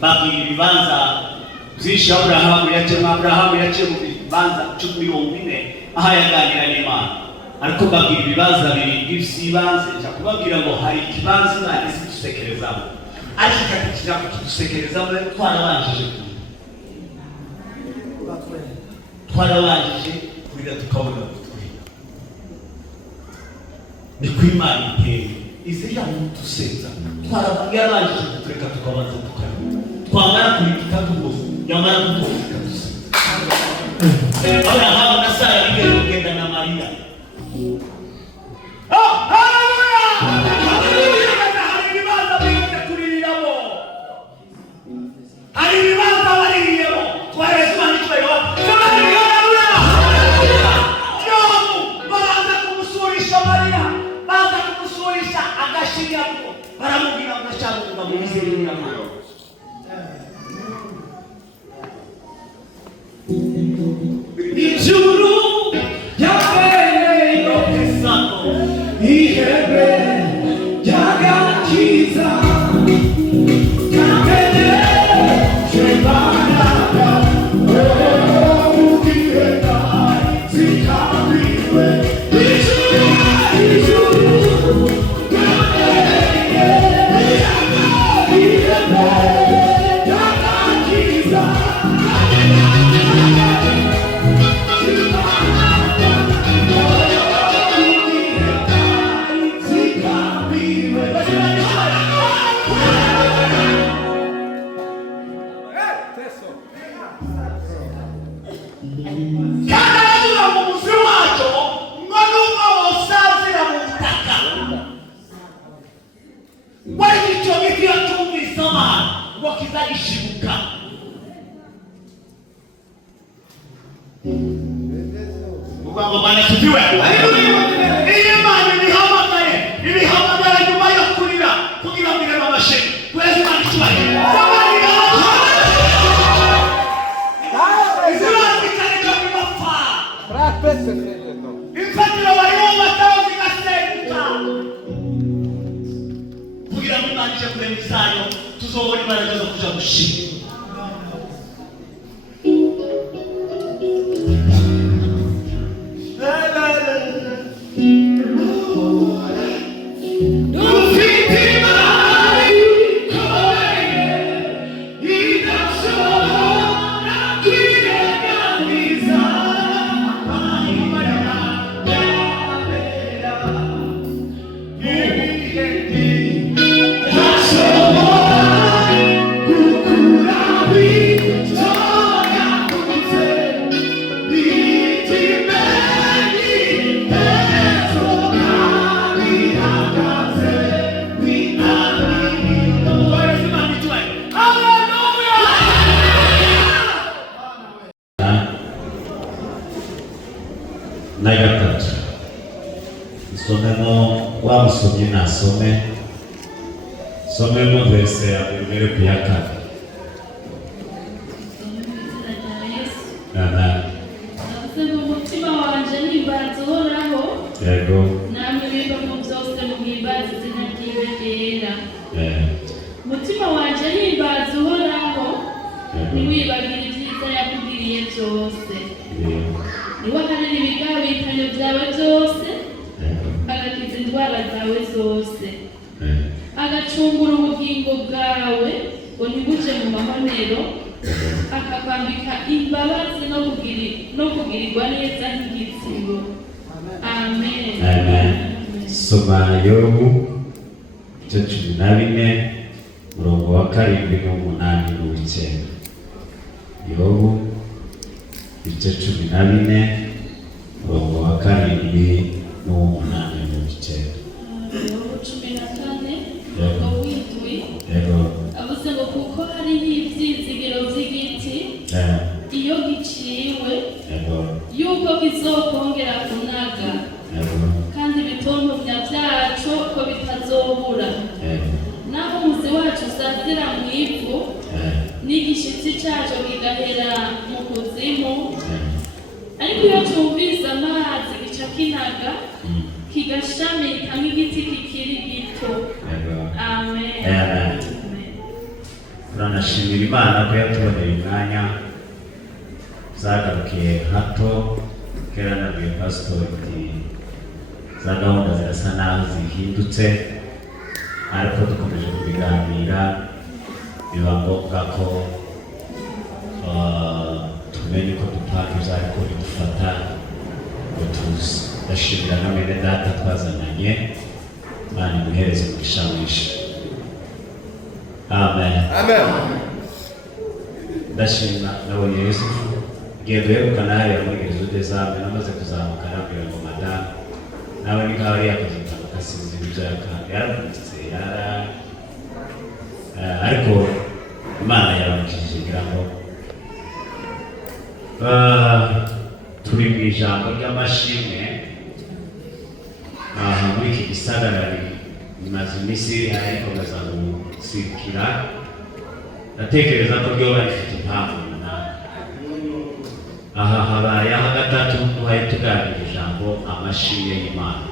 bagi ibibanza byinshi Aburahamu yaciye mu bibanza 14 aha yaganira n'Imana, ariko bagi ibibanza biri by'ibanze cyo kubabwira ngo hari ikibanza Imana izidusekerezamo, ariko ikakira kudusekerezamo twarabanje kurira tukabona kutwira ni kw'Imana iteye izira mutusenza twarabanje kutureka tukabanza tukara twamara kurikika tugofu yamara kudufika dusenza. Aburahamu na Sara bigeze kugenda na Mariya. Somemo verse ya mbere kuyaka. Umutima wanje nimbaza uhoraho, yego, namwe biva mu byose muhimbaza izina ryiwe ryera. Umutima wanje nimbaza uhoraho, ntiwibagire ibyiza yakugiriye byose. Niwahanira ibigabitanyo byawe byose, agakiza indwara zawe zose, agacungura ubugingo bwawe ngo ntibuje mu mahonero, akakwambika imbabazi no kugirirwa neza nk'igitsibo. Amen. Amen. Soma Yobu 14 murongo wa 7 n'umunani n'uw'icenda. Yobu 14 murongo wa 7 n'umunani n'uw'icenda. Yobu 14 Yego. w'indwi Yego. avuze ngo kuko hariho ivyizigiro vy'igiti iyo giciwe yuko kizokongera kunaga, kandi ibitontomvya vyaco ko bitazobura, naho umuzi wacu usazira mw'ivu n'igishitsi caco kigahera mu kuzimu, ariko iyo cumvise amazi gica kinaga kigashamika nk'igiti kikiri gito. Amen. Amen. turanashimira Imana ko yatuboneye umwanya zagarukiye hato. Kera nabwiye pasitori za gahunda zirasa naho zihindutse, ariko dukomeje kubiganira biba ngombwa ko tumenye ko dupanga ariko bidufata ngo tuzi. Ndashimira na mwene data twazananye, Imana imuhereze umugisha mwinshi. Amen. Amen. Ndashima nabonye Yusufu ngendo yerukana hariya muri Gereza Desambe, namaze kuzamuka arambwira ngo madamu nawe ni nkaho ari yakoze impanuka sinzi ibyo yaravunitse ariko Imana yaramukijije ngira ngo turi mu ijambo ry'amashimwe muri iki gisagara rimaze iminsi ariko gaza gusirikira. Ndatekereza ko ryoba rifite impamvu runaka. Aha habaye aha gatatu duhaye tuganira ijambo amashimwe y'Imana,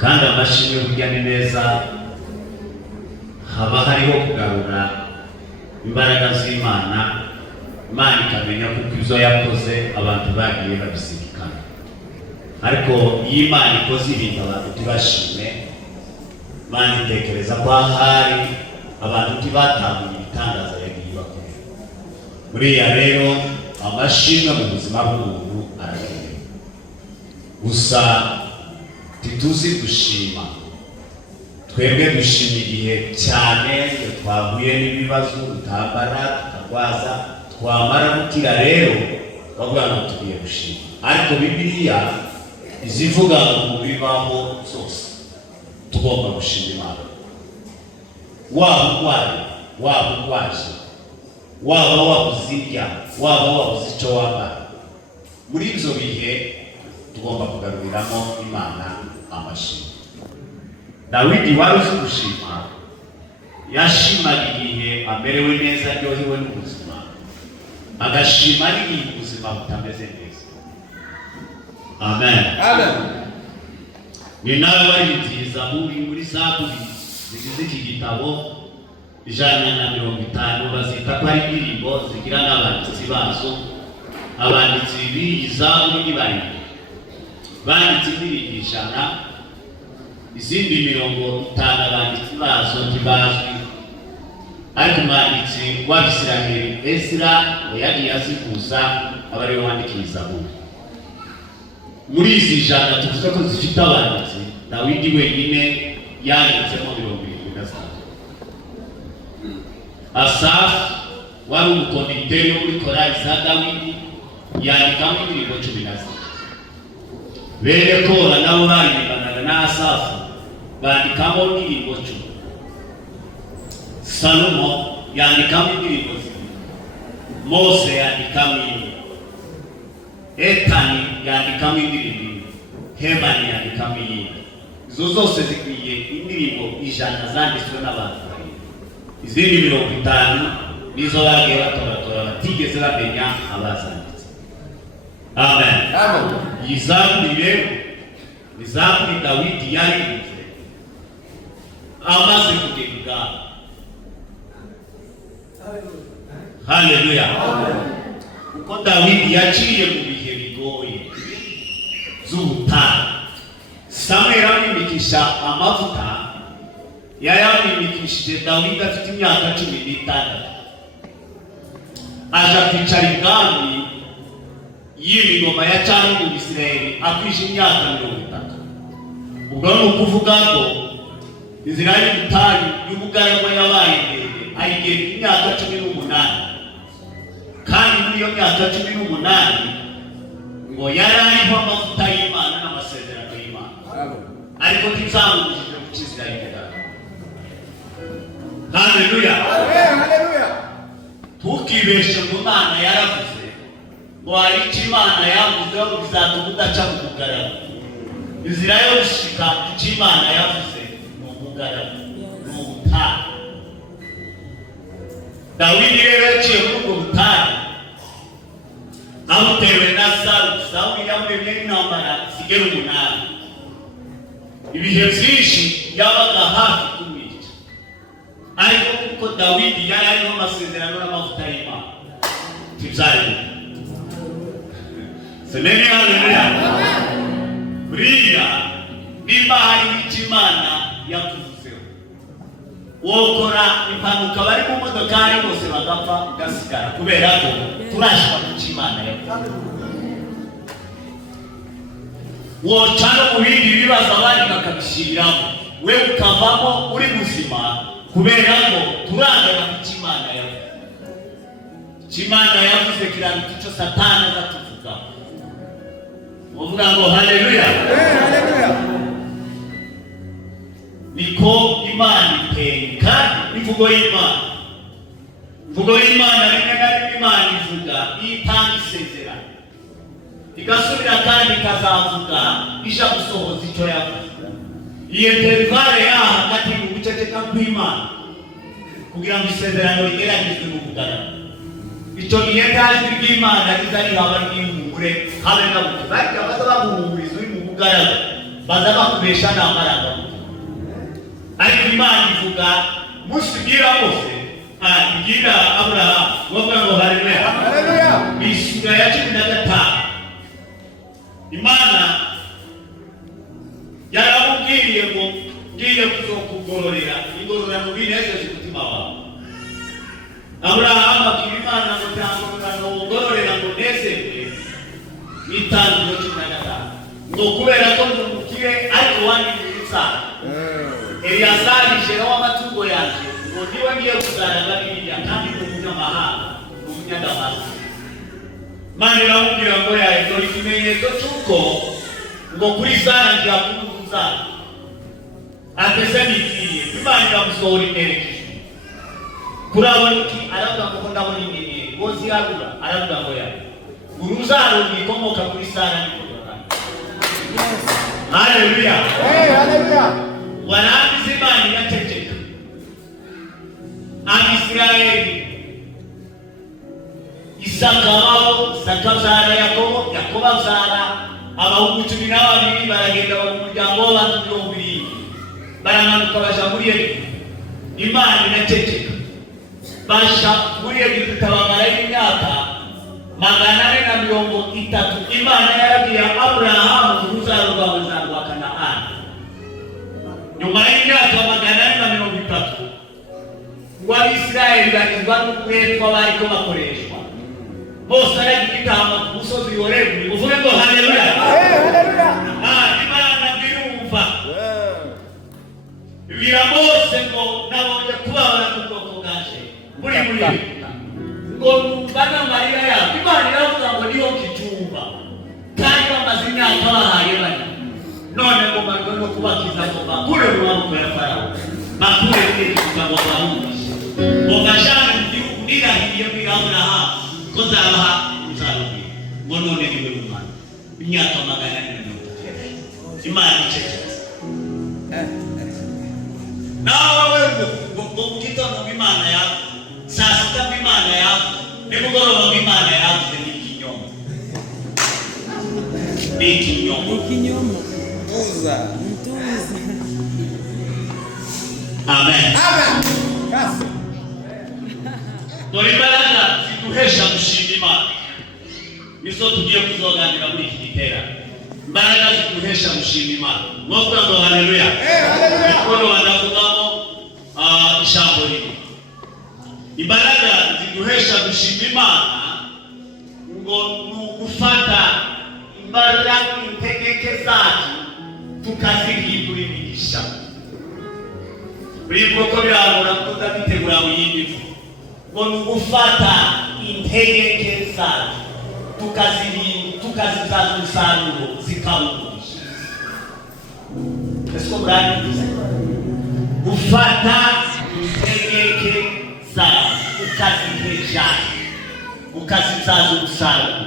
kandi amashimwe burya ni meza. Haba hariho kugarura imbaraga z'Imana, Imana ikamenya kuko ibyo yakoze abantu bagiye babizirikana. Ariko iyo Imana ikoze ibintu abantu tubashime, Imana itekereza ko ahari abantu ntibatamuye ibitangaza yagiye bakora. Buriya rero amashimwe mu buzima bw'umuntu arakenewe, gusa tituzi gushima. Twebwe dushima igihe cyane iyo twahuye n'ibibazo, tutambara, tukarwaza, twamara gukira rero bavuga ngo tugiye gushima. Ariko Bibiliya izivuga ngo bibaho zose tugomba gushima Imana. Waba urwaye, waba urwaje, waba wabuze irya, waba wabuze icyo wambara, muri ibyo bihe tugomba kugaruriramo Imana amashimwe. Dawidi wari uzi gushima, yashimaga igihe amerewe neza, aryohewe n'ubuzima, agashima n'igihe ubuzima butameze neza. Amen. Amen. Ni nawe waribitiza muri Zaburi zigize iki gitabo 150, bazita ko ari indirimbo zigira n'abanditsi bazo. Abanditsi b'iyi Zaburi ni barindwi, banditse indirimbo 100, izindi 50 abanditsi bazo ntibazwi. Ariko umwanditsi w'Abisiraheli Ezra yagiye azikuza aba ariwe wandikiye Zaburi. Muri izi 100 tuvuze ko zifite abanditsi, Dawidi wenyine yanditsemo 73. Asafu wari umukonditeri wo muri korali za Dawidi yandikamo indirimbo 16. Bene Kora nabo baririmbanaga na Asafu bandikamo indirimbo 10. Salomo yandikamo indirimbo 2. Mose yandikamo 1. Etani yandikamo indirimbo 1. Hemani yandikamo 1. Izo zose zikwiye indirimbo 100 zanditswe n'abantu. Izindi 50 nizo bagiye batoratora batigeze bamenya abazanditse. Amen. Amen. Zaburi rero ni Zaburi Dawidi yaririmze amaze kugenda. Haleluya. Uko Dawidi yaciye mu bihe bigoye z'ubutayu, Samuel amwimikisha amavuta, yayamwimikishije Dawidi afite imyaka 16. Aja kwicara ibwami y'imigoma ya cyane mu Isirayeli akwije imyaka 30. Ubwo ni ukuvuga ko inzira y'ubutayu y'ubugaragwa yabaye ndende, ayigenda imyaka 18. Kandi muri iyo myaka 18 ngo yari ariho amavuta y'Imana n'amasezerano y'Imana, ariko ntizamubujije gukizira y'ubugaragu. Haleluya. Haleluya. Tukibeshe mu Mana yaravuze ngo hari icyo Imana yavuze ngo bizatuma udaca mu bugaragu. Inzira yo gushika icyo Imana yavuze mu bugaragu, mu butayu. Dawidi rero yaciye muri ubwo butayu amutewe na Sawuli yamuremye n'intambara zigera 8. Ibihe byinshi yabaga hafi kumwica, ariko kuko kuko Dawidi yari ariho amasezerano n'amavuta y'Imana. Tubyare semeni haleluya. Buriya nimba hari icyo Imana yakuvuzeho, wokora impanuka bari mu modokari bose bagapfa ugasigara, kubera ko turashaka kuko Imana yavuze. Woca no mu bindi bibazo abandi bakabishiriraho, we ukavamo uri muzima, kubera ko turangana kuko Imana yavuze. Imana yavuze kirango icyo Satani azatuvuga. Uvuga ngo haleluya. Haleluya. Niko Imana iteye, kandi imvugo y'Imana. Imvugo y'Imana rimwe na rimwe Imana ivuga itanga isezerano, igasubira kandi ikazavuga ija gusohoza icyo yavuze. Iyo intervale yaha hagati mu guceceka kw'Imana kugira ngo isezerano rigeragezwe mu kugaragara. Icyo gihe kandi ry'Imana rizari haba ry'ihumure habe na buto. Bajya baza baguhumuriza uri mu kugaragara, baza bakubesha n'amaraga. Ariko Imana ivuga musigira bose, igira Abrahamu, wovuga ngo haleluya. Haleluya. Isura ya 15 Imana yaramubwiye ngo ngiye kuzokugororera ingororano binezeze umutima wawe. Abrahamu abwira Imana ngo ntangororano ngororera ngo nezerwe n'itangiriro 15, ngo kubera ko ndumukire ariko wandikira Eliyazari jera w'amatungo yanjye, ngo niwe ngiye kuzaranga Bibiliya, kandi ni umunyamahanga, ni umunyadamazi. Imana iramubwira ngo yahindura ikimenyetso cy'uko ngo kuri Sara ngira kubuza ateze n'igiye. Imana iramusohora imerekeje kurabona uti aravuga ngo ndabona inyenyeri ngo zirabura, aravuga ngo ya uruzaro rwikomoka kuri Sara n'ikomoka. Haleluya. Haleluya. Warangiza Imana iraceceka. Abisirayeli Isaka wao, Isaka zara Yakobo, Yakobo zara abahungu 12 baragenda mu muryango w'abantu 200 baramanuka baja muri Yeriko. Imana iraceceka. Basha muri Yeriko tabamara imyaka 430. Imana yarabwiye Abrahamu uruzaro rwawe nzarwa Kanaani. Nyuma y'imyaka 430 Abisirayeli bagizwa n'ukwetwa bariko bakoreshwa. Bose aragitama ku musozi Horebu. Uvuge ngo haleluya. Haleluya. Imana birumva. Bibwira Mose ngo nabonye kubabara mu bwoko bwanje muri ngo numvana amarira yawe. Imana iravuga ngo niho kitumva, kandi bamaze imyaka bahaye bari none ngo marwe no kubakiza ngo bakure mu maboko ya Farawo, bakure kwikuza ngo bahungishe ngo bajane mu gihugu nirahiriye muri Aburahamu ko zabaha uzarubi. Ngo none niwe Imana imyaka 430 Imana icecetse. Nawe wewe ngo gitondo Imana yawe, saa sita Imana yawe, nimugoroba Imana yawe ni ikinyoma. Ni ikinyoma. Tuza. Amen. Amen. Kasi. Dore imbaraga ziduhesha gushima Imana nizo tugiye kuzoganira muri iki giterane. Imbaraga ziduhesha gushima Imana. Mwovuga ngo haleluya. Haleluya. Kuko bandavugamo ijambo rimwe. Imbaraga ziduhesha gushima Imana ngo gufata imbaraga integeke zacu tukazihindura imigisha. Buri bwoko birabura kudabitegura mu yindi mvu. Ngo gufata integeke zacu tukazizaza umusaruro zikawugurisha. Ese ko muranize gufata integeke zacu ukazizaza umusaruro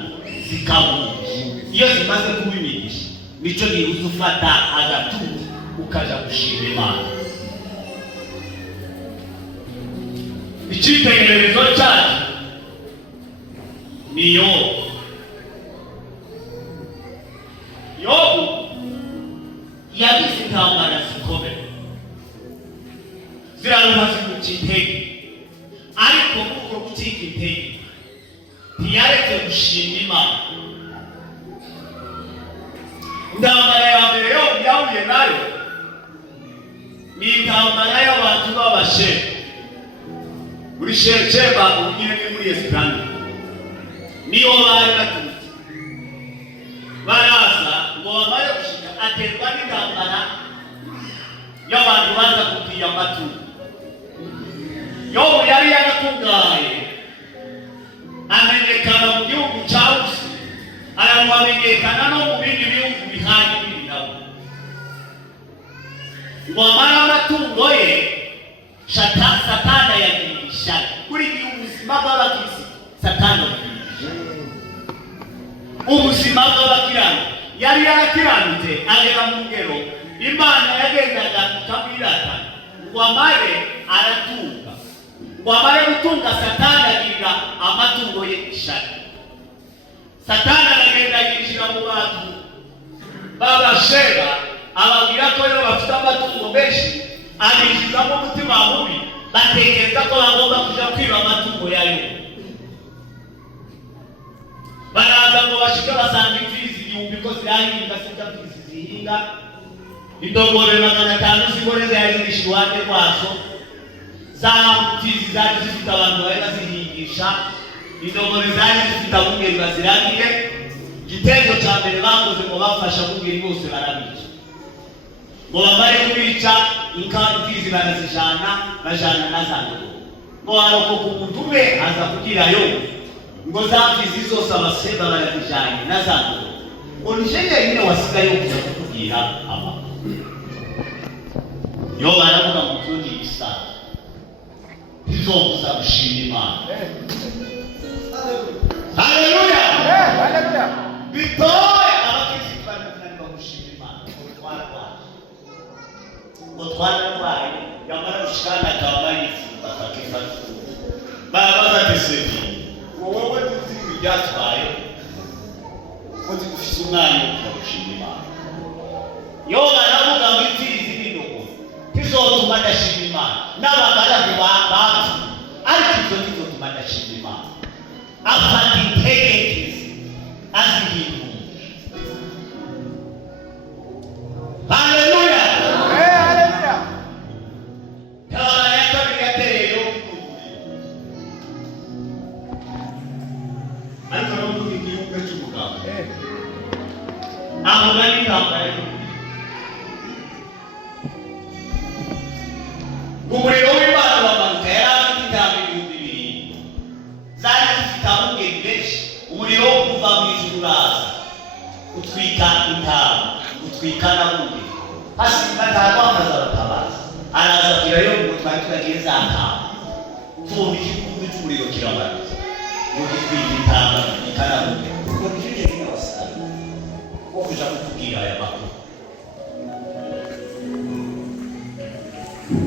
zikawugurisha. Iyo zimaze kubimenyesha nico nibuze ufata agatutu ukaja gushima Imana. Icyitegererezo cyacu ni Yobu. Yobu yagize intambara zikomeye ziraruha zimuca intege. ariko kuko gucika intege ntiyaretse gushima Imana. Intambara ya mbere yo yahuye nayo ni intambara y'abantu b'abashefu muri Sheba nyine ni muri Esipanye. Niyo bari baturutse baraza ngo bamare gushika aterwa n'intambara y'abantu baza kupiya amaturo. Yobu yari yarakungaye amenyekana mu gihugu cya Usi, aramenyekana no mu bindi bihugu bihanye biri nabo. Ngo amara amatungo ye Satana yagirisha kuri ubuzima bw'abakirisi. Satana ubuzima bw'abakirano yari yarakiranutse agera mu ngero Imana yagendaga ikamwirata ngo amare aratunga. Ngo amare gutunga Satana agirira amatungo ye ishari. Satana aragenda yinjira mu bantu b'abasheba ababwira ko yo bafite amatungo menshi, abinjizamo umutima mubi, batekereza ko bagomba kuja kwiba amatungo yayo. Baraza ngo bashike basanga imfizi 1000 ko zirahinga, sita mfizi zihinga, indogore 500 zigore zayizisha iruhande rwazo. Za mfizi zaje zifite abantu bari bazihingisha, indogore zaje zifite abungeri baziragiye. Igitego cya mbere bakoze ngo bafasha abungeri bose barabica. Ngo bamare kubica inka imfizi barazijana bajana nazando. Ngo arokoka umuntu umwe aza kugira yo ngo za mfizi zose abaseba barazijanye nazando. Ngo nijeye nyine wasigaye kuza kukugira amakuru. Yo baravuga mu tundi isa izobuza gushima Imana. Haleluya! Haleluya! Bitoya abakirisitu bananirwa gushima Imana. Utwarwaye yamara gushikana kabayifu bakakifata. Babaza teseti. Wowe tuzi byatwaye. Kuti gufisa umwanya wo gushima Imana. Yo baravuga ngo imfizi n'indogo kizotuma ndashima Imana. N'abagaragu batu ariko kizotuma ndashima Imana. Afata integerezi azihinduye. Haleluya! Haleluya! Kala ya kabiri yateye yo ariko no mu gihugu cy'umugabo aho bari kambaye umuriro w'Imana wamanutse yarafite intambwe 2000 zari zifite abungeri benshi. Umuriro wo kuva mu ijuru uraza utwika intama utwika n'abungeri hasi batahamaza batabaza araza kugira yo ngo twari turagiye za ntama tuvuga igihugu cy'umuriro kirabaza ngo gitwika intama ikanabungeri ngo kije n'abasare wo kuja kutubwira aya makuru.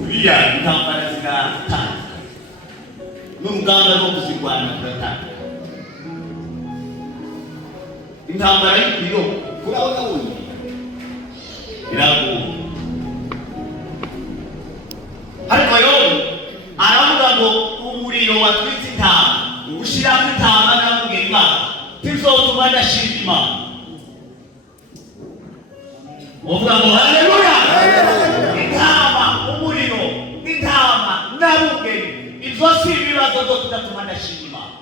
Biya intambara ziratanga n'urugamba rwo kuzirwana kuratanga. Intambara y'umuriro kurabona wundi iraguye. Ariko yo aravuga ngo umuriro watwitse intama ushiramo intama n'abungeri Imana tizotuma ndashima Imana. Uvuga ngo haleluya! Intama, umuriro, intama n'abungeri ibyo si ibibazo byo kudatuma ndashima Imana.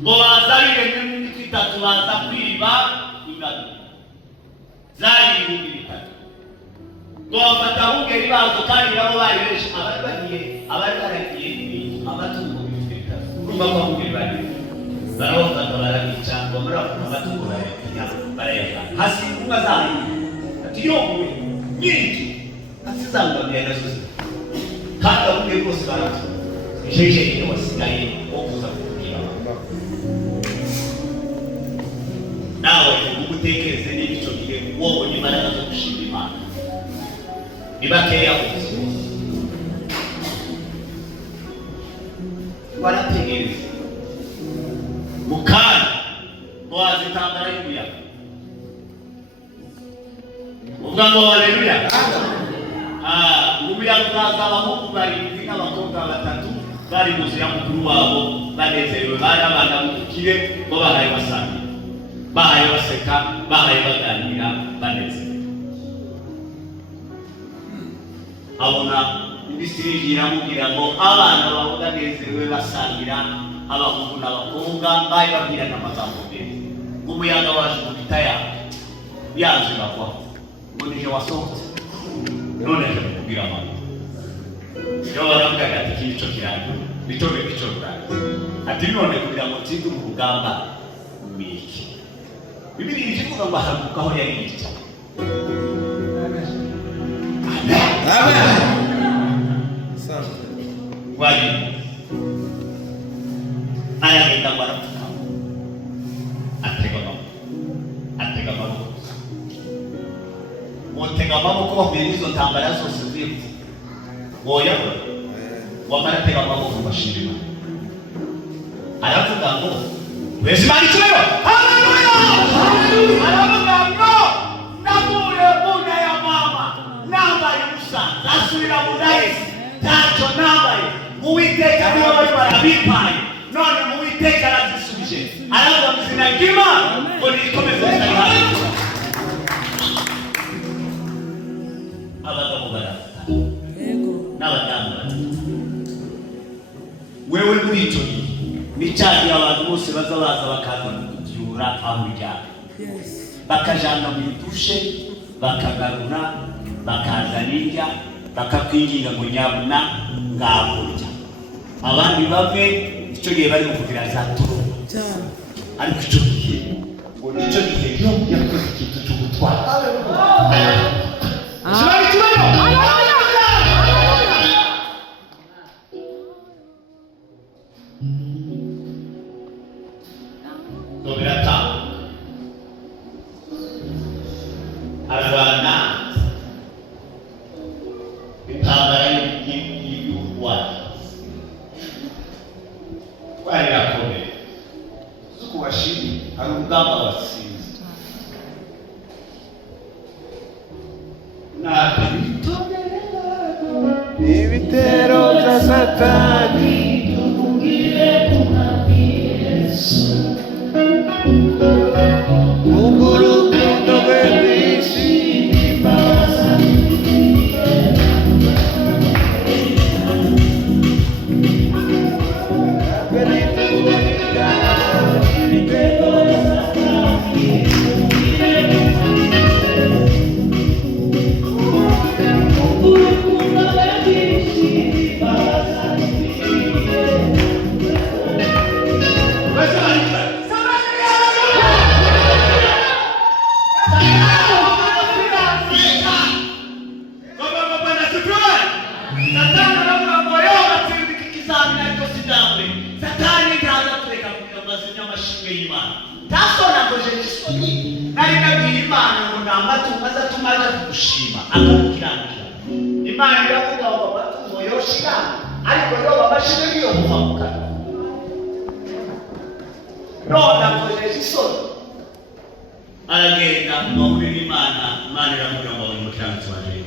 Ngo bazarire n'imiti 3 baza kwiba ingano zari 3. Ngo bafata abungeri bazo kandi nabo bari benshi abari baragiye amatungo 3. Urumva ko abungeri bari barabafata barabica ngo muri amatungo barayavana hasi inka zayo ati yowe nyiriki atizangamiye nazo kandi abuye rwose barazo jeje iyo wasigaye wo kuza kubwira nawe ugutekereze n'ibico gihe wowe imbaraga zo gushima Imana nibakeya uzi barategereza mukana wazitambara y'umuyaga uvuga ngo haleluya. Umuyaga uraza abahungu barindwi n'abakobwa batatu bari mu nzira mukuru wabo banezerewe, bari abana b'umukire bo bahaye basangira, bahaye baseka, bahaye baganira banezerewe. Abona minisitiri iramubwira ngo abana babo banezerewe basangira, abahungu n'abakobwa bari babwirana amagambo meza. Umuyaga waje mu bitaya yaje bagwaho ngo nije wasohotse none je kubwira amana yo baravuga ati kico kirango bitobe kico kirango ati none kugira ngo tsinde urugamba miki bibiri ivuga ngo haruka aho yari yica. Amen. Wali aragenda barapfuka atega amaboko wotega amaboko bahuye n'izo ntambara zose zipfa woya wamara atega amaboko bashirima aravuga ngo wese mari cyo haleluya aravuga ngo namuye muna ya mama nambaye ubusa asubira mu ndahisi ntacyo nambaye Uwiteka niwe bari barabipaye none Uwiteka arazisubije aravuga mu izina ry'Imana ngo nikomeze cyane. Abagabo barafata n'abadamu barafata wewe muri icyo gihe nicyagiye abantu bose baza bakaza kubyura aho uryamye bakajana mu dushe bakagarura bakazana indya bakakwinginga ngo nyabuna ngaburya abandi bamwe icyo gihe bari kugira za turu ariko icyo gihe ngo nicyo gihe yo yakoze ikintu cyo gutwara arwana intambara y'urwanda twari rakomeye zuko washimye hari urugamba watsinze ibitero bya Satani tubwire kumwami Yesu urukundo rwe rwinshi Imana iravuga ngo amatungo yoshira ariko yo babashire niyo kuvamuka none akoresha isoni aragenda bahurira Imana iravuga ngo ni mutanzi waje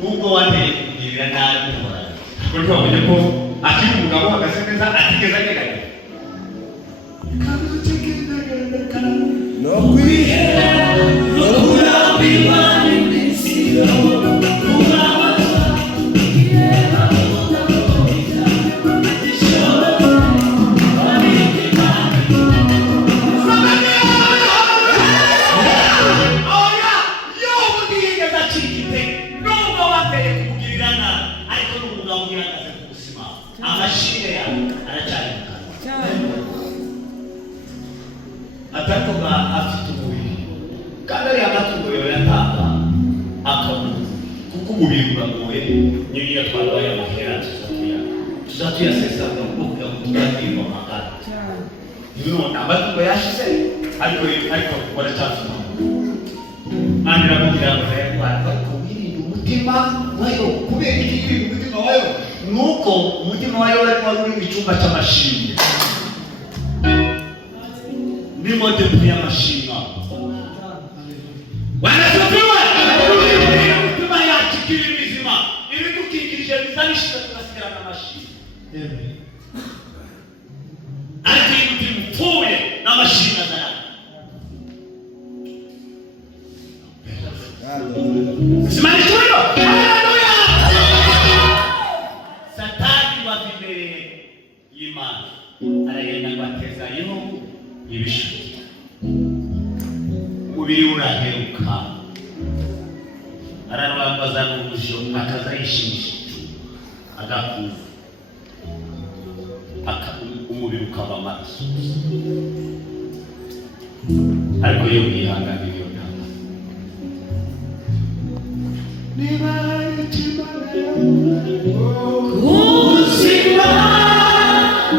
nubwo wateye kugirira nabi nkora kuko twabonye ko akiri umugabo hagase neza atigeze ageganya no kwihera no kurambirwa n'imisiro atatoka afite umubiri kandi ari amatungo yoyatanga akabuza kuko umubiri uragoye niyo twabaye amahera tuzatuyasesa kuko kugira ngo tuzagirwa amagara none amatungo yashize ariko baracyafite kandi aramubwira ngo arayatwara ariko wirinde umutima wayo kubera iki wirinde umutima wayo nuko umutima wayo wari uri mu cyumba cy'amashimwe ni modeli y'amashimwe wanatupiwa umutima yacu ikiri mizima ibidukikije bizabishira tugasigarana amashimwe ariko iyo umutima upfuye n'amashimwe azarana simani tuyo haleluya satani wavimbere y'Imana aragenda ngo atezayo ibishuti umubiri uraheruka ararwambaza n'ubusho akaza yishimisha agakuza umubiri ukaba amaraso ariko iyo wihanganira iyo ntambara niba ubuzima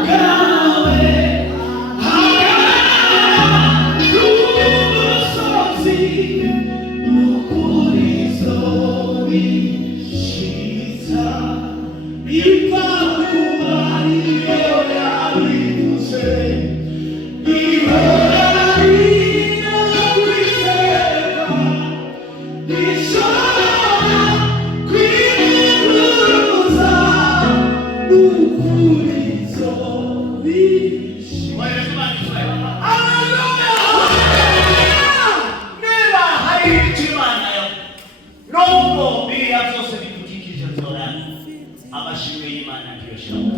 bwawe umusozi n'ukuri zobishiza ipfa kuba iyo yabivuze ihora kwizera ishobora kwivuza n'ukuri zobishiza. Niba hari icyo Imana yavuze nubwo biriya byose bidukikije zorana amashimwe y'Imana niyo shaka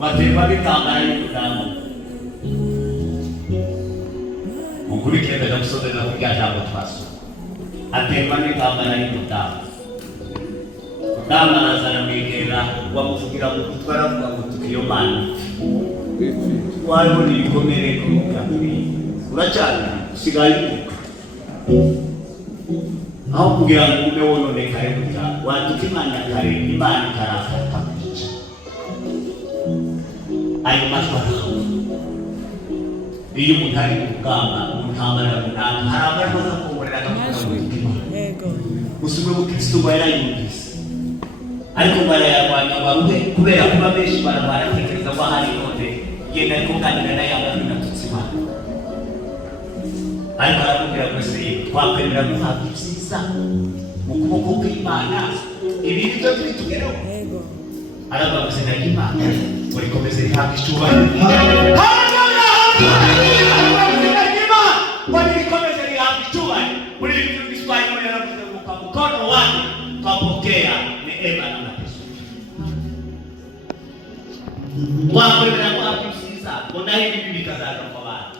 batemba bitangara y'umudamu mukurikire mbere gusozera ku bya jambo twaso atemba n'intambara y'umudamu mudamu arazana mwegera wamuvugira mu gutwara avuga ngo tukiyo Mana wabona ibikomere kumugambiri uracyari usigaye uvuga aho kugira ngo ume wononekaye kugira watuka Imana kare Imana ikarafata kwica ayo matwara iyo umuntu ari mu rugamba mu ntambara runaka hari abantu baza kuborera agafuka mu mutima usubwe bukristo bwa yarayumvise ariko barayarwanya baruhe kubera kuba benshi baratekereza ko hari none genda ariko kanira nayo abantu natutse Imana ariko aramubwira ngo se twakwemera guhabwa ibyiza mu kuboko kw'Imana ibi nibyo turi tugeraho aravuga ngo izina ry'Imana urikomeze rihabwe icyubahiro walikomeza rihabwe icyubahiro muri ibi bintu Kiswahili yaravuze ngo kwa mkono wake twapokea neema na mateso wakwemera guhabwa ibyiza mbona ibi bikazaza kwa bantu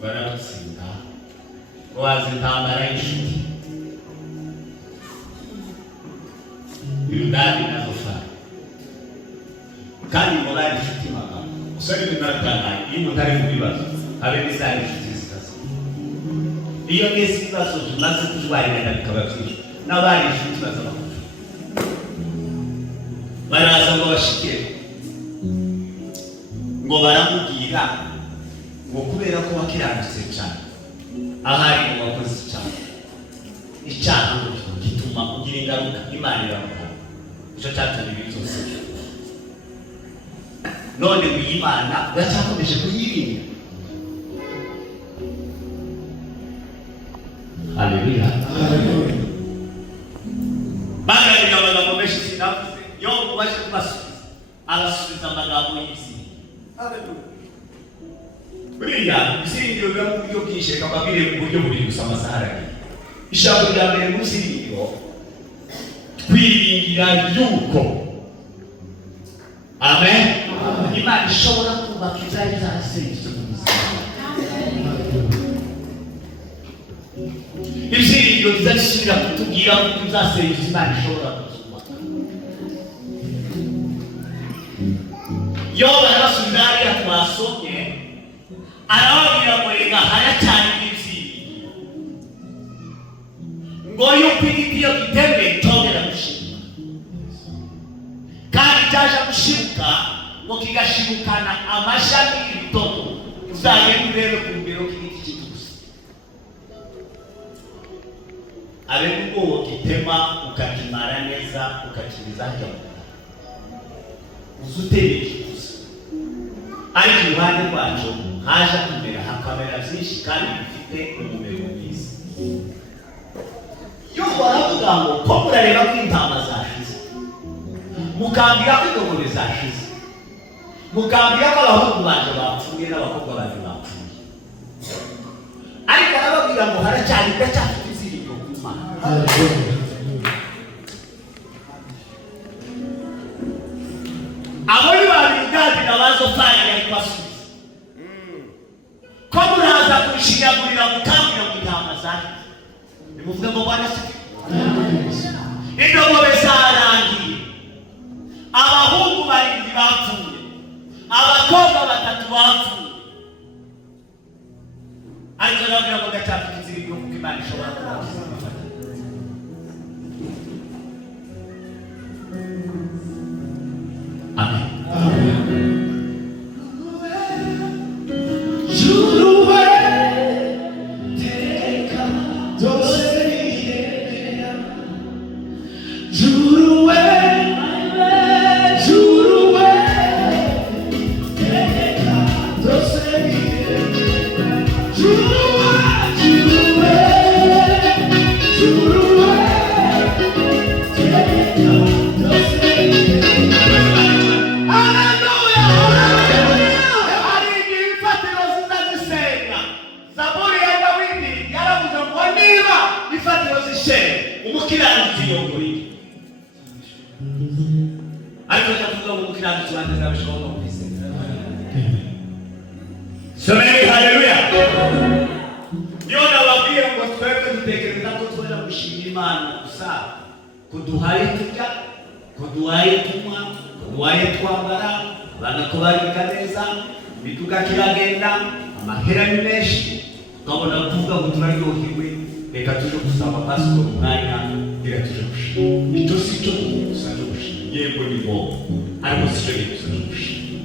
baragutsinda wazi intambara y'inshuti Yudani na Zofari kandi ngo bari inshuti magana usari bibatangaye iyo mutari mu bibazo habe bizari inshuti zikaza iyo ngese ibibazo tumaze kujwarira bikaba byinshi n'abari inshuti bazabakuja baraza ngo bashike ngo baramubwira ngo kubera ko bakiranutse cyane ahari mu bakozi cyane icyaha gituma ugira ingaruka Imana iramuha icyo cyatumye ibintu byose none Imana yacyakomeje kuyirinda. Haleluya. Bagaraga amagambo menshi sinavuze yo mubashe kubasubiza arasubiza amagambo y'isi. Haleluya. Buriya ibisiringiro biba mu buryo bwinshi reka mbabwire mu buryo bubiri gusa amasaha aragiye. Ijambo rya mbere mu bisiringiro twiringira yuko amen Imana ishobora kubaka ibyari byarasenze mu buzima. Ibisiringiro bizasubira kutubwira ko tuzasenga Imana ishobora kubaka Yoba arabasubirari atwasomye arababwira ngo rega haracyari ibyiringiro ngo yuko igiti iyo gitemwe cyongera gushibuka kandi cyaje gushibuka ngo kigashibukana amashami y'ibitoto uzagenda urebe ku rugero k'igiti cy'intusi abe n'ubwo gitema ukakimara neza ukakiriza hajya uzuteye ikiguzi ariko iruhande rwacu haje kumera hakamera byinshi kandi bifite umumero mwiza. Yo baravuga ngo ko murareba ko intama zashize mukambira ko ingogore zashize mukambira ko abahungu banje bapfuye n'abakobwa banje bapfuye ariko arababwira ngo haracyari ndacyafite iziriko ku Mana. Abari babigadi n'abazofanya yari basubiza ko muraza kunshinyagurira mukambira mu intama zashize nimuvuge ngo Bwana sifi indogobe zarangiye abahungu barindwi bapfuye abakobwa batatu bapfuye ariko nabwira ngo ndacyafite iziriko kuko Imana ishobora kubakiza. Amen. Someni haleluya. Niona wabia ngo twebwe dutekereza ko twaje gushimira Imana gusa kuduhaye turya kuduhaye kunywa kuduhaye twambara abana ko barika neza bituga kiragenda amahera ni menshi ukabona kuvuga ngo turaryohewe reka tuje gusaba pastor umwanya reka tuje gushima icyo si cyo gusa cyo gushima yego ni bo ariko si cyo gusa cyo gushima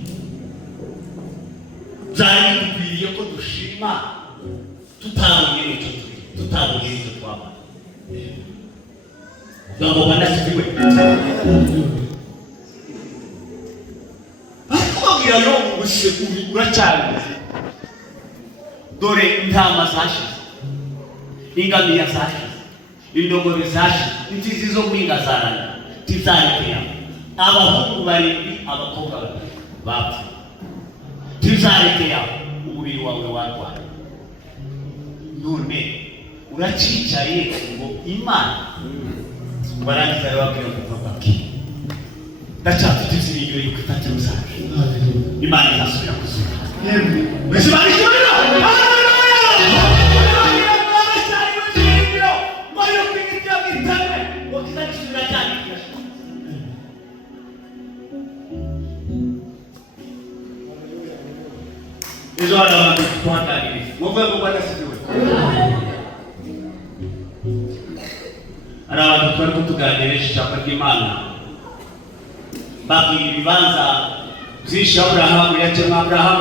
byari bikwiriye ko dushima tutabonye icyo turi tutabonye icyo twaba ngo Bwana sifiwe. Akubwira yo ubushe uracyari dore intama zashize ingamiya zashize indogobe zashize intizi zo guhinga zarana tizarikira abahungu barindwi abakobwa babiri bapfa tizarikira umubiri wawe warwaye none uracicaye ngo Imana barangiza babwira ko bapaki ndacyafite izirigiro yuko itatira uzaje Imana irasubira kuzuka mbese bari cyuriro Izo abantu twatangiriye muvuye ngo Bwana sifiwe. Ari abantu twari kutuganirisha ijambo ry'Imana babwira ibibanza byinshi Aburahamu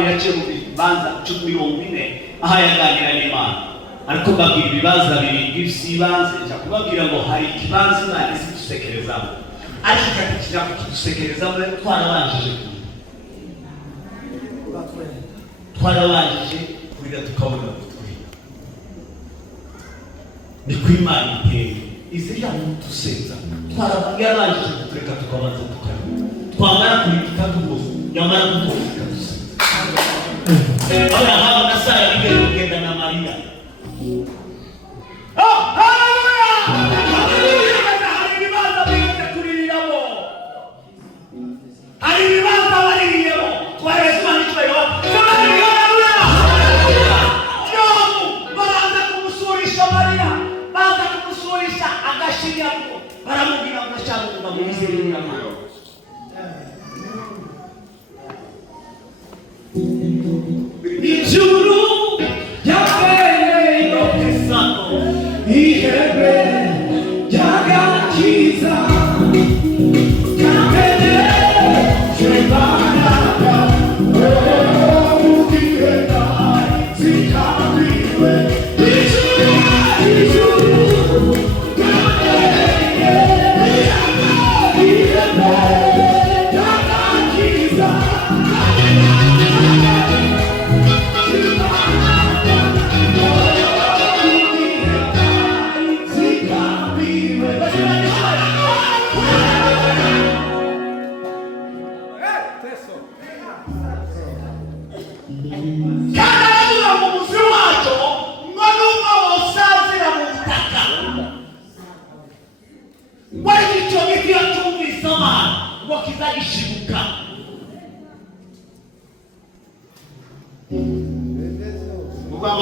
yaciye mu bibanza 40 aho yaganira n'Imana ariko babwira ibibanza birindwi by'ibanze cyo kubabwira ngo hari ikibanza Imana izidusekerezamo ariko cyakira kudusekerezamo twarabanjije kugira tukabona utwe ni kw'Imana iteye izira mutusenza twarabanjije kutureka tukabanza tukara twamara kurikika tugofu yamara kuduka dusenza Abrahamu na Sara bigenda na Maria. Haleluya! Hari ibibanza bigekuriramo hari ibibanza bariyemo twarezwa n'icyo baramubwira ngo cyangwa ngo mubizere n'amaro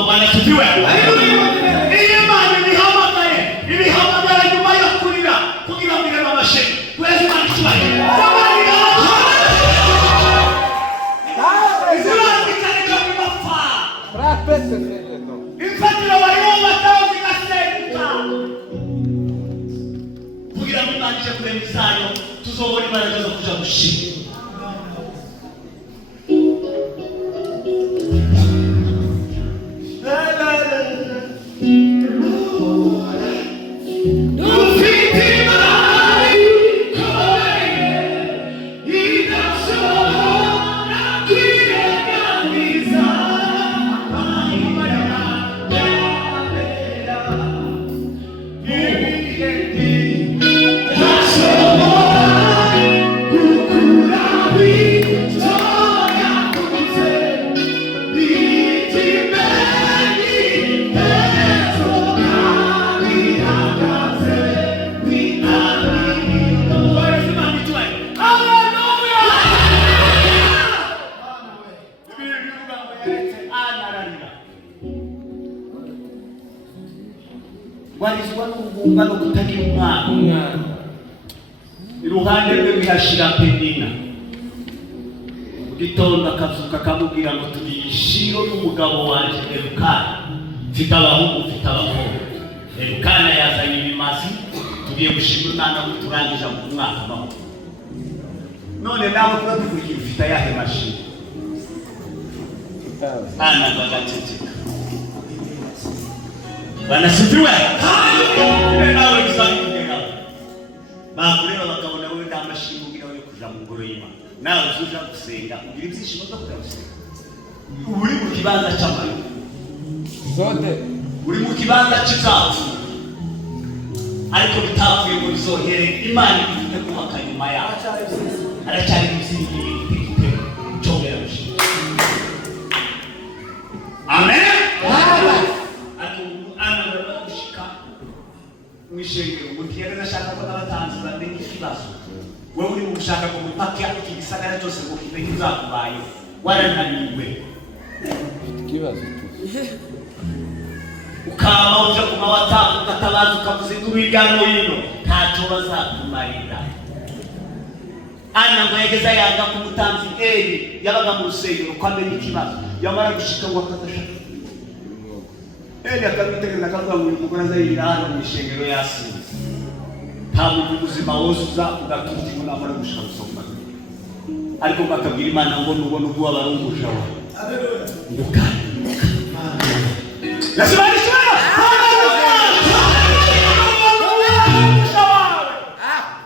Bwana sifiwe. Ile mali ni hamagara nyuma yo kurira kugira ngo irema amashe. Kwezi manishwaye. Infatira waliwo matazi gaseguka. Kugira ngo imanje kuremizayo tuzobona imbaraga zo kuja gushika. Walizwa n'ubumba no kutagira umwana iruhande rwe bihashira Penina gitondo akazuka akamubwira ngo tugiye ishiro n'umugabo wanje Elukana mfite abahungu mfite abakobwa. Elukana yazanye ibimazi tugiye gushima Imana ngo turangije mu mwaka baho. None nawe tuba dukurikiye ufite ayahe mashini Ana bagaceceka. Bwana sifiwe. Nawe gisangira bakureba bakabona wowe nta mashini ugira yo kuja mu ngoro y'Imana. Nawe uzuja gusenga ugira ibyishimo byo kuja gusenga. Uri mu kibanza cy'amayo zote, uri mu kibanza cy'izapfu ariko bitapfuye ngo bizohere. Imana ifite kubaka nyuma yawe. Aracyari ibizingi bifite cyongera gushika. Amen. Mwishengero mutiyere nashaka ko n'abatanzi bamenye ikibazo. Wowe uri mu gushaka ngo mupaka iki gisagara cyose ngo kimenye uzakubaye warananiwe ikibazo ukaba uja ku mawatapu ukatabaza ukavuza induru y'igano yino ntacyo bazakumarira. Ana ngo yageza yanga ku mutanzi Eli yabaga mu rusengero ko amenye ikibazo yamara gushika ngo akadashaka. Eli akamitegereza akavuga ngo uyu mugore azayirira hano mu ishengero yasinze. Nta muntu ubuzima wozuza ugatuti ngo namara gushaka gusoma. Ariko bakabwira Imana ngo nubona ubwo abarungusha wawe. Ndukane. Nasibani sana.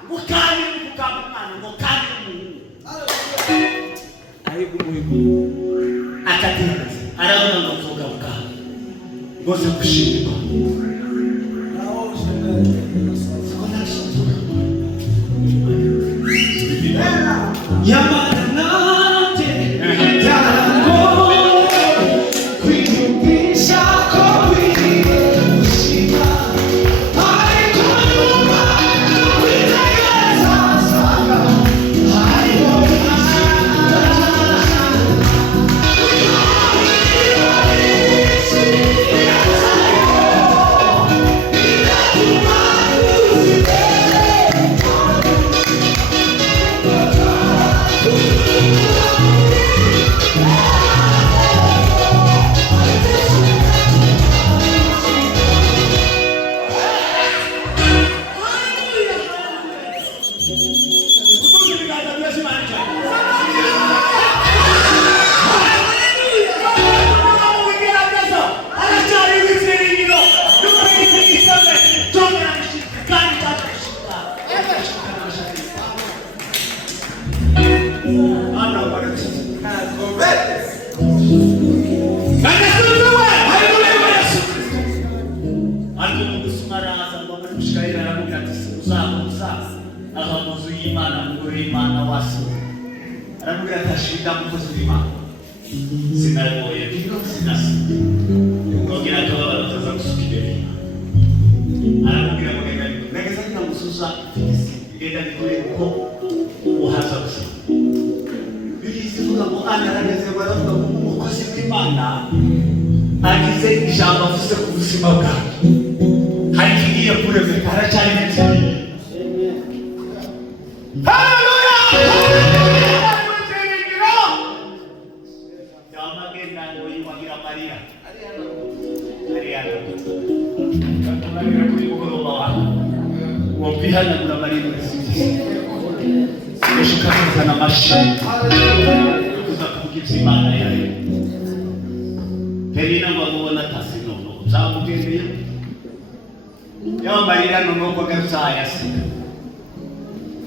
Ngukane Imana ngukane umuntu. Ayigu muhimu. Akatina. Arabona ngo tuga ukane. Ngoze kushima.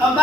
I'm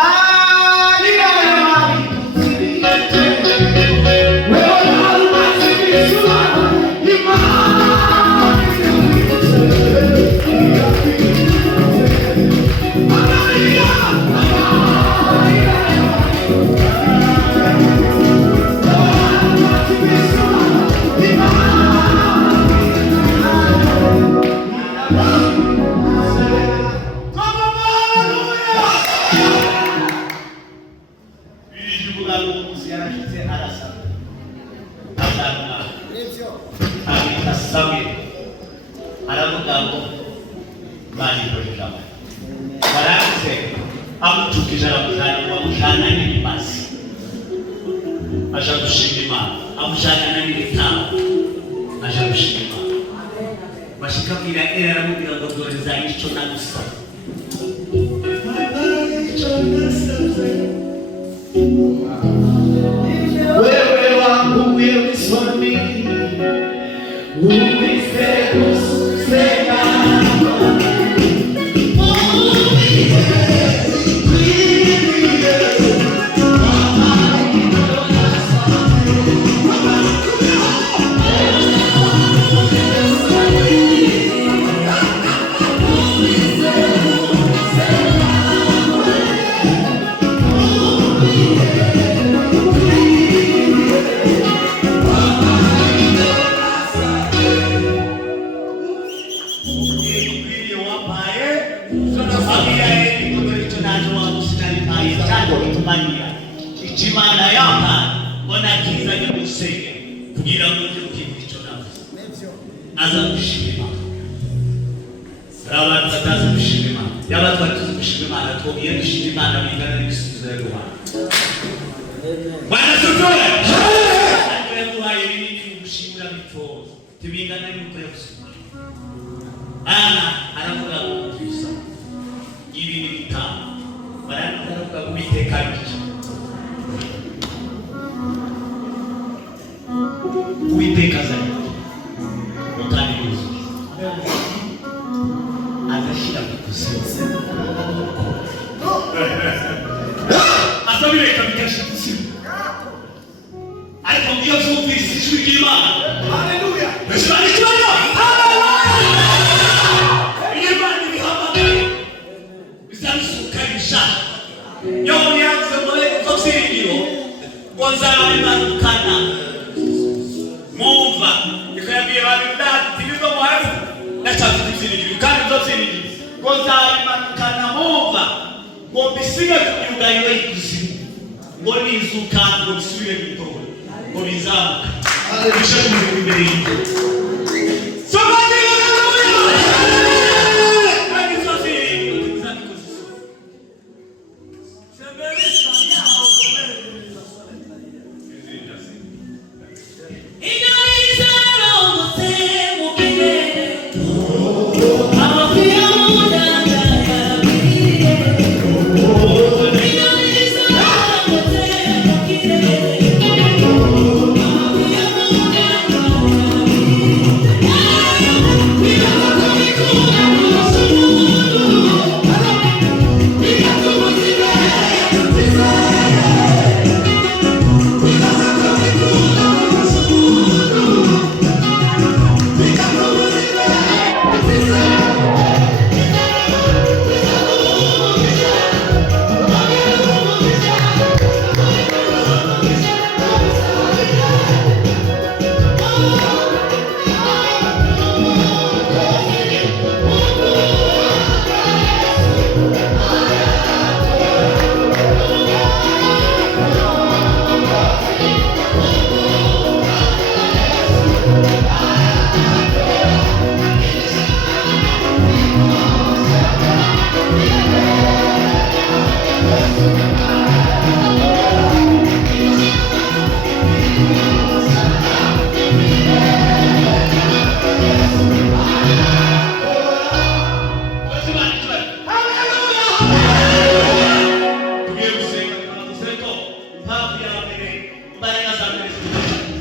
mbaraga za Kristo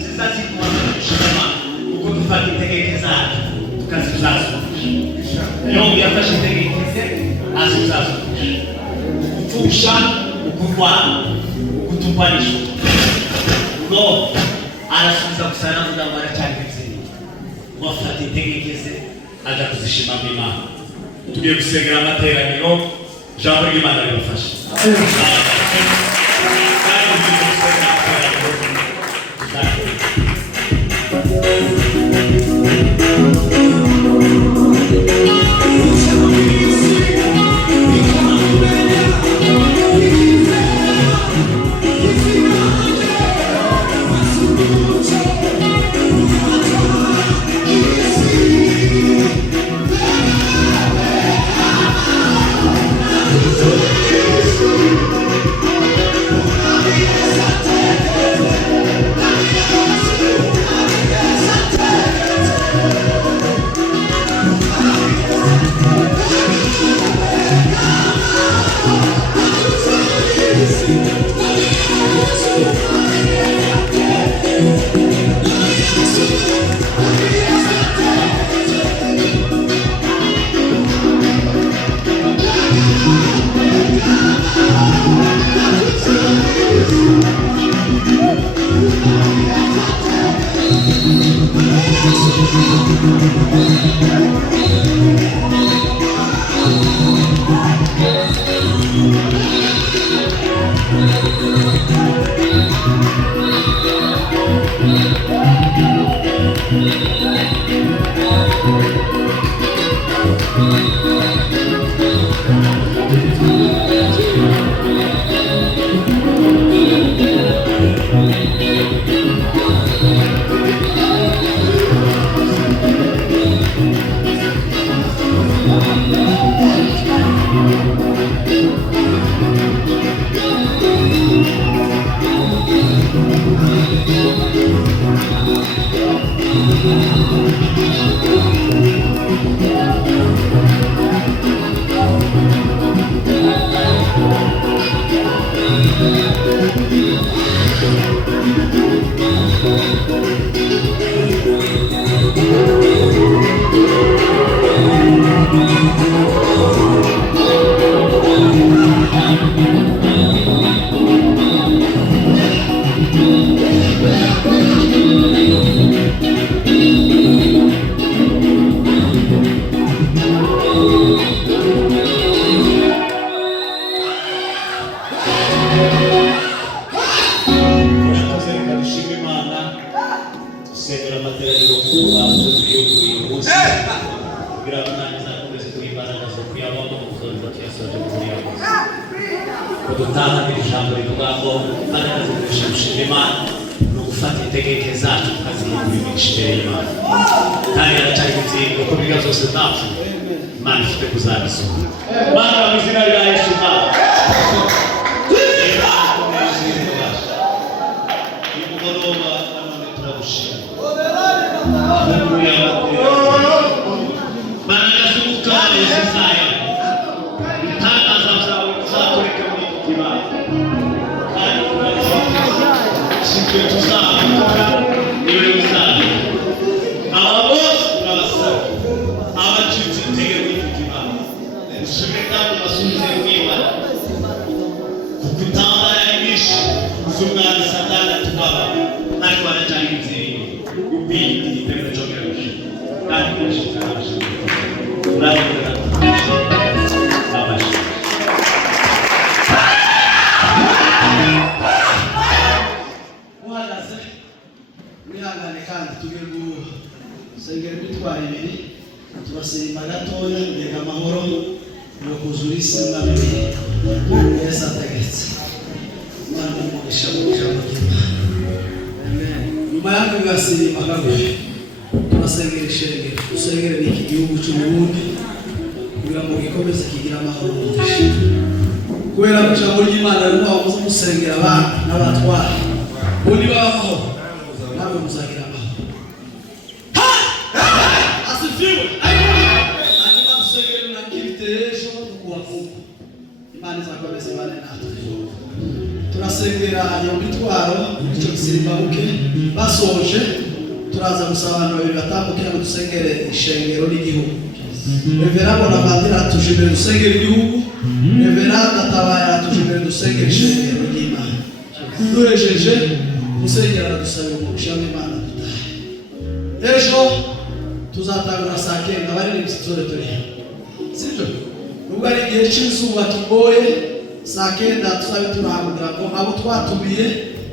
zizazikubaza gushima uko dufata integeke zacu tukazizazukisha. Yobu yafashe integeke ze azizazukisha. Gupfusha, ukurwana, ukutumbanisha. No, arasubiza gusa navuga ngo aracyanditse. Wafata integeke ze aja kuzishima Imana. Tugiye gusengera amateraniro, ijambo ry'Imana ribafashe. turasengera iyo mitwaro icyo gisimbabuke basoje turaza gusaba abantu babiri batambukira ngo dusengere ishengero n'igihugu. Reverend Bonaventure atuje imbere dusengera igihugu, Reverend Tabaye atuje imbere dusengera ishengero ry'Imana. Duhejeje gusengera dusaba umugisha w'Imana dutahe. Ejo tuzatangura saa 9 bari n'ibisitore turi. Sibyo? Nubwo ari igihe cy'izuba kigoye saa 9 tuzabe turahamagara ngo abo twatumiye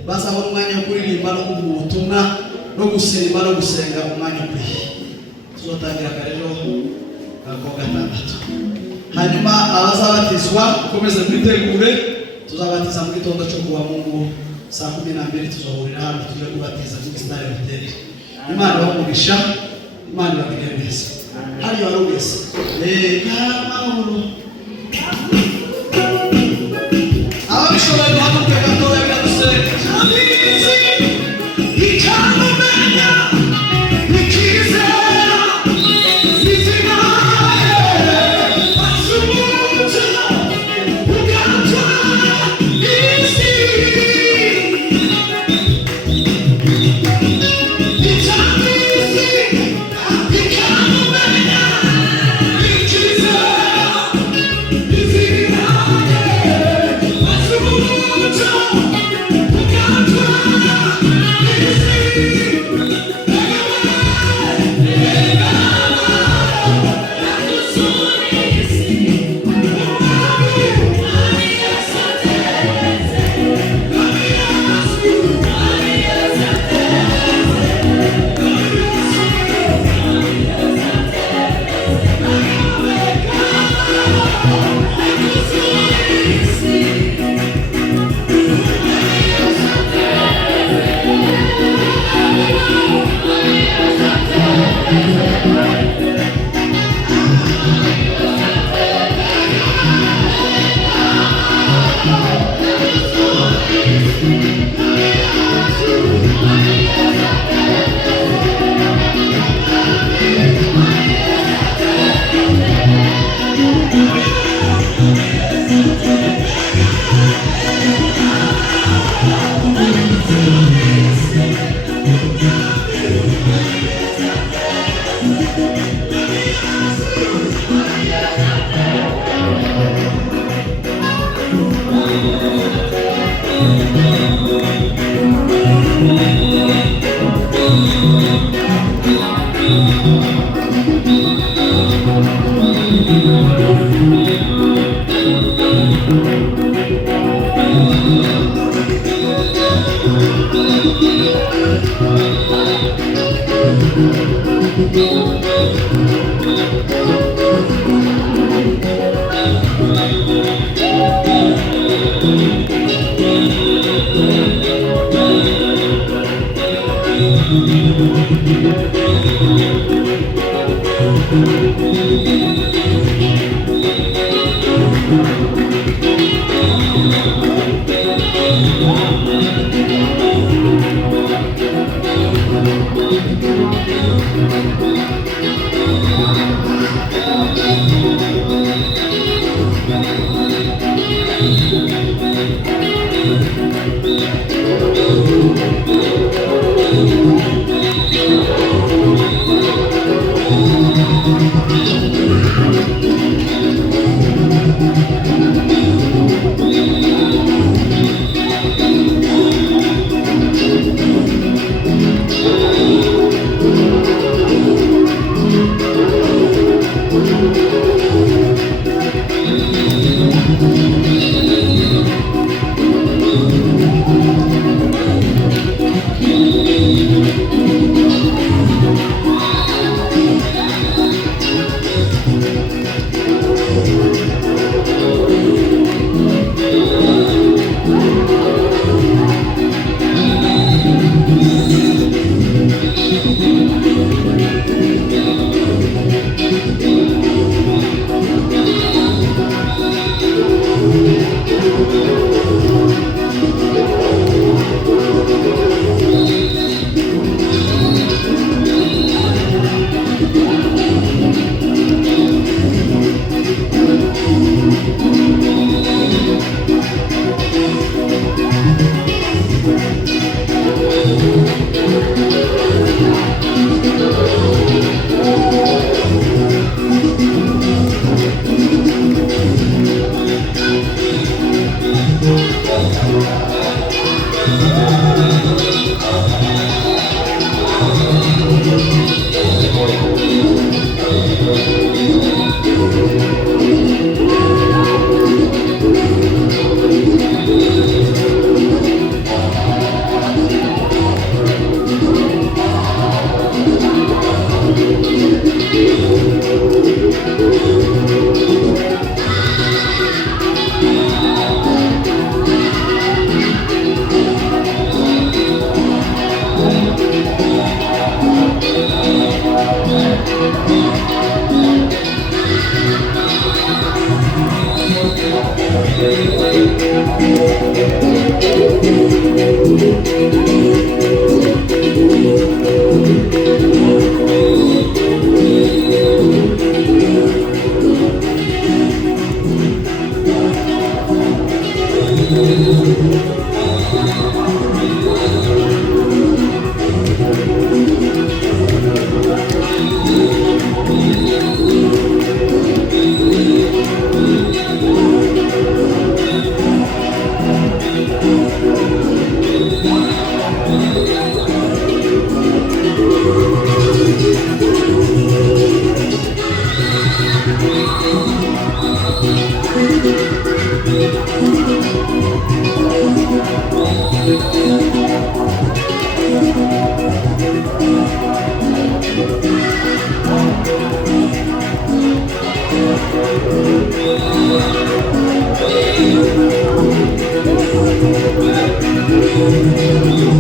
bazabona umwanya wo kuririmba no kuvuga ubutumwa no gusimba no gusenga umwanya ukwiye. Tuzotangira rero ako gatandatu. Hanyuma abazabatizwa ukomeze mwitegure, tuzabatiza mu gitondo cyo kuwa Mungu saa 12 tuzohurira hano tuje kubatiza muri style hotel. Imana bamugisha, Imana ibagirire neza. Hari warugese kamahoro ababishoboye guhaguruka gatoya biradusenga.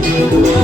Thank you.